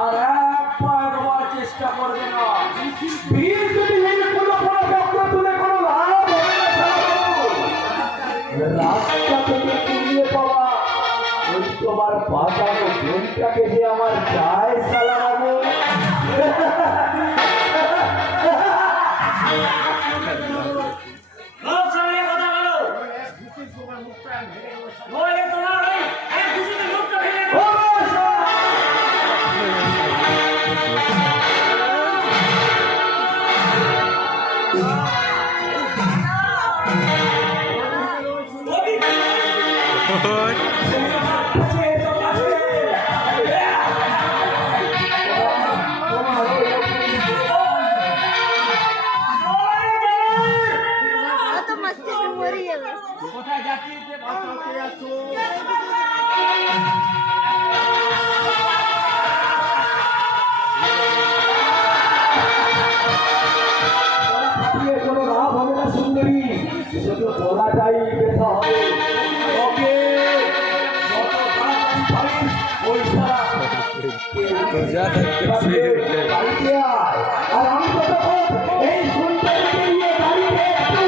আর এক পায়ে দেওয়ার চেষ্টা করবে না। বীর যদি কোনো চক্র তুলে কোনো লাভ হবে না। রাস্তা থেকে কুড়িয়ে পাওয়া ওই তোমার বাঁচানো ঘুমটাকে যে আমার চায় সালাবো। কোথায় যাচ্ছিস যে বাঁচাতে আছো? কোনো লাভ হবে না সুন্দরী, শুধু বলাটাই ব্যথা হবে। ওকে যত তাড়াতাড়ি পারিস ওই বাড়িতে আয়। আর আমি তো তখন এই সুন্দরীকে নিয়ে বাড়িতে একটু